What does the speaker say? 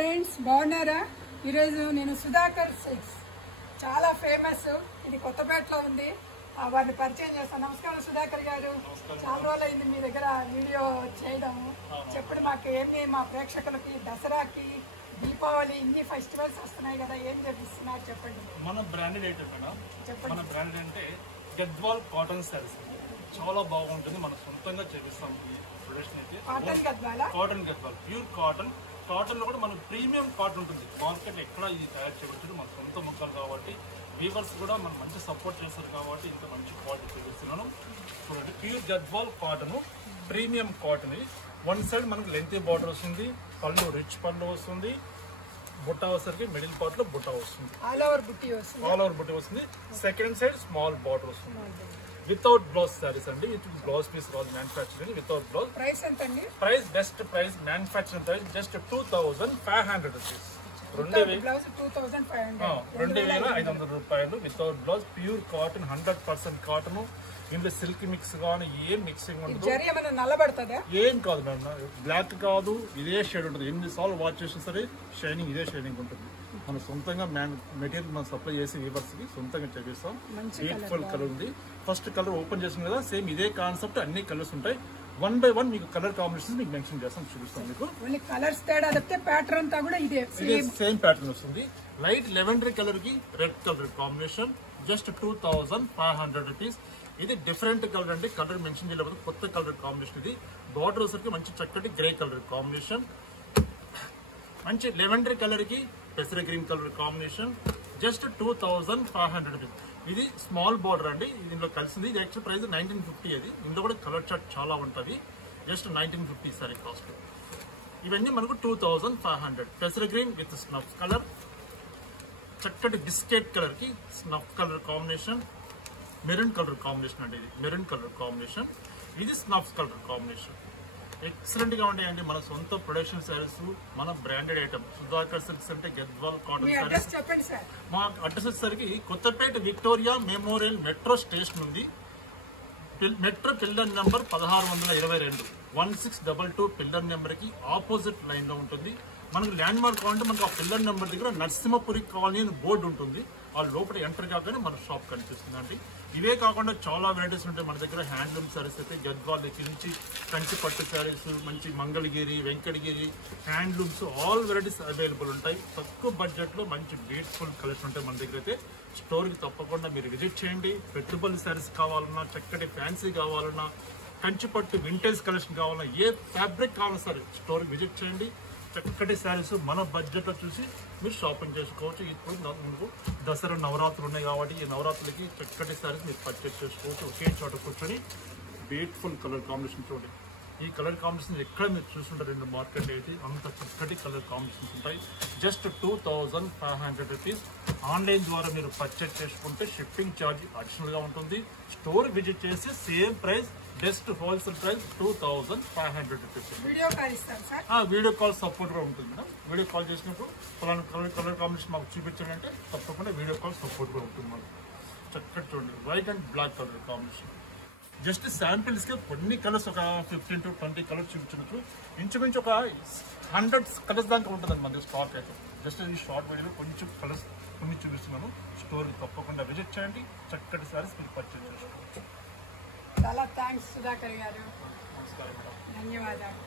Friends బాగున్నారా? ఈరోజు నేను సుధాకర్ సిల్క్స్ చాలా ఫేమస్, ఇది కొత్తపేటలో ఉంది, వారిని పరిచయం చేస్తాను. నమస్కారం సుధాకర్ గారు, చాలా రోజులు అయింది మీ దగ్గర వీడియో చేయడము. చెప్పండి మాకు ఏంటి, మా ప్రేక్షకులకి దసరాకి దీపావళి ఇన్ని ఫెస్టివల్స్ వస్తున్నాయి కదా, ఏం చేపిస్తున్నారు చెప్పండి. మన బ్రాండెడ్ ఐటమ్ మేడం, చెప్పండి. మన బ్రాండెడ్ అంటే గద్వాల్ కాటన్ శారీస్ చాలా బాగుంటుంది. మనం సొంతంగా చేపిస్తాం ఈ ప్రొడక్షన్ అయితే. Cotton Gadwal, cotton Gadwal pure cotton. Cotton లో కూడా మనకు ప్రీమియం కాటన్ ఉంటుంది. మార్కెట్ ఎక్కడ ఇది తయారు చేయబడుతుంది, మన సొంత ముక్కలు కాబట్టి వీవర్స్ కూడా మనం మంచి సపోర్ట్ చేస్తారు కాబట్టి ఇంత మంచి క్వాలిటీ చూపిస్తున్నాను. చూడండి, pure Gadwal cotton, premium cotton. One side మనకు లెంతీ బార్డర్ వస్తుంది, పళ్ళు రిచ్ పళ్ళు వస్తుంది, బుట్ట వచ్చేసరికి మిడిల్ పార్ట్ లో బుట్ట వస్తుంది, ఆల్ ఓవర్ బుట్టి వస్తుంది. సెకండ్ సైడ్ స్మాల్ బార్డర్ వస్తుంది. వితౌట్ బ్లౌజ్ సారీస్ అండి, బ్లౌజ్ పీస్ రాదు, మ్యానుఫ్యాక్చరింగ్ వితౌట్ బ్లౌజ్. ప్రైస్ ఎంత అండి? Price best price manufacturing price just 2500 rupees. 2500 రూపాయలు without blouse. Pure cotton, 100% cotton. ఇందులో సిల్క్ మిక్స్ కానీ ఏం మిక్సింగ్ ఉండదు, ఏం కాదు మేడం. బ్లాక్ కాదు, ఇదే షేడ్ ఉంటుంది. ఎన్నిసార్లు వాష్ చేసినా సరే షైనింగ్ ఇదే షైనింగ్ ఉంటుంది. మనం సొంతంగా మెటీరియల్ మనం సప్లై చేసి వీవర్స్ కి సొంతంగా చేపిస్తాం. బ్యూటిఫుల్ కలర్ ఉంది. ఫస్ట్ కలర్ ఓపెన్ చేసాం కదా, సేమ్ ఇదే కాన్సెప్ట్, అన్ని కలర్స్ ఉంటాయి. 1 by 1 మీకు కలర్ కాంబినేషన్ మీకు మెన్షన్ చేస్తాం, చూపిస్తాం మీకు. కలర్స్ తేడా తప్పితే ప్యాటర్న్ అంతా కూడా ఇదే సేమ్ ప్యాటర్న్ వస్తుంది. లైట్ లెవెండరీ కలర్ కి red colour combination just 2500 rupees. ఇది డిఫరెంట్ కలర్ అండి, కలర్ మెన్షన్ చేయలేకపోతే కొత్త కలర్ కాంబినేషన్. ఇది బార్డర్ వచ్చరికి మంచి చక్కటి గ్రే కలర్ కాంబినేషన్, మంచి లెవెండరీ కలర్ కి పెసర green colour combination just 2500 rupees. ఇది స్మాల్ బార్డర్ అండి, దీనిలో కలిసింది. ఇది యాక్చువల్ ప్రైస్ 1950. అది ఇందులో కూడా కలర్ చార్ట్ చాలా ఉంటుంది. Just 1950 sorry cost. ఇవన్నీ మనకు 2500. పెసర గ్రీన్ విత్ స్నఫ్ కలర్, చక్కటి బిస్కెట్ కలర్ కి snuff colour combination, maroon colour combination అండి. ఇది మెరూన్ కలర్ కాంబినేషన్, ఇది స్నఫ్ కలర్ కాంబినేషన్. ఎక్సలెంట్ గా ఉంటాయండి మన సొంత ప్రొడక్షన్ సారీస్, మన బ్రాండెడ్ ఐటమ్. సుధాకర్ సిల్క్స్ అంటే గద్వాల్ కాటన్ సారీస్. మా అడ్రస్ వచ్చేసరికి Kothapeta Victoria Memorial metro station ఉంది. Metro pillar number 1622, 1622 pillar number కి ఆపోజిట్ లైన్ లో ఉంటుంది. మనకు ల్యాండ్ మార్క్ కావాలంటే మనకు ఆ పిల్లర్ నెంబర్ దగ్గర నరసింహపురి కాలనీ అని బోర్డు ఉంటుంది. ఆ లోపల ఎంటర్ కాగానే మన షాప్ కనిపిస్తుంది అండి. ఇవే కాకుండా చాలా వెరైటీస్ ఉంటాయి మన దగ్గర. హ్యాండ్లూమ్ సారీస్ అయితే గద్వాల్ నుంచి కంచి పట్టు సారీస్, మంచి Mangalagiri, Venkatagiri handlooms, all varieties available ఉంటాయి. తక్కువ బడ్జెట్ లో మంచి బ్యూటిఫుల్ కలెక్షన్ ఉంటాయి మన దగ్గర అయితే. స్టోర్ కి తప్పకుండా మీరు విజిట్ చేయండి. పెట్టుబడి సారీస్ కావాలన్నా, చక్కటి ఫ్యాన్సీ కావాలన్నా, కంచి పట్టు వింటేజ్ కలెక్షన్ కావాలన్నా, ఏ ఫ్యాబ్రిక్ కావాలన్నా సరే స్టోర్ కి విజిట్ చేయండి. చక్కటి శారీస్ మన బడ్జెట్ లో చూసి మీరు షాపింగ్ చేసుకోవచ్చు. ఇప్పుడు మీకు దసరా నవరాత్రులు ఉన్నాయి కాబట్టి ఈ నవరాత్రులకి చక్కటి శారీస్ మీరు పర్చేస్ చేసుకోవచ్చు. ఒకే చోట కూర్చొని బ్యూటిఫుల్ కలర్ కాంబినేషన్ చూడండి. ఈ కలర్ కాంబినేషన్ ఎక్కడ మీరు చూసుకుంటారు, రెండు మార్కెట్ అయితే అంత చక్కటి కలర్ కాంబినేషన్స్ ఉంటాయి. Just 2500 rupees. ఆన్లైన్ ద్వారా మీరు పర్చేస్ చేసుకుంటే షిప్పింగ్ ఛార్జ్ అడిషనల్ గా ఉంటుంది. స్టోర్ విజిట్ చేసి same price, best wholesale price 2500 rupees. Video call support కూడా ఉంటుంది మేడం. వీడియో కాల్ చేసినప్పుడు కలర్ కాంబినేషన్ మాకు చూపించాలంటే తప్పకుండా వీడియో కాల్ సపోర్ట్ కూడా ఉంటుంది. మనకు చక్కటి చూడండి, white and black colour combination. Just samples కి కొన్ని కలర్స్, ఒక 15 to 20 కలర్స్ చూపించవచ్చు. ఇంచుమించు ఒక 100 కలర్స్ దాకా ఉంటుందండి మన స్టాక్ అయితే. జస్ట్ ఈ షార్ట్ వీడియోలో కొంచెం కలర్స్ కొన్ని చూపిస్తున్నాను. స్టోర్ తప్పకుండా విజిట్ చేయండి. చక్కటి సారీస్ మీరు పర్చేజ్ చేసుకోవచ్చు. చాలా థ్యాంక్స్ సుధాకర్ గారు, నమస్కారం మేడం, ధన్యవాదాలు.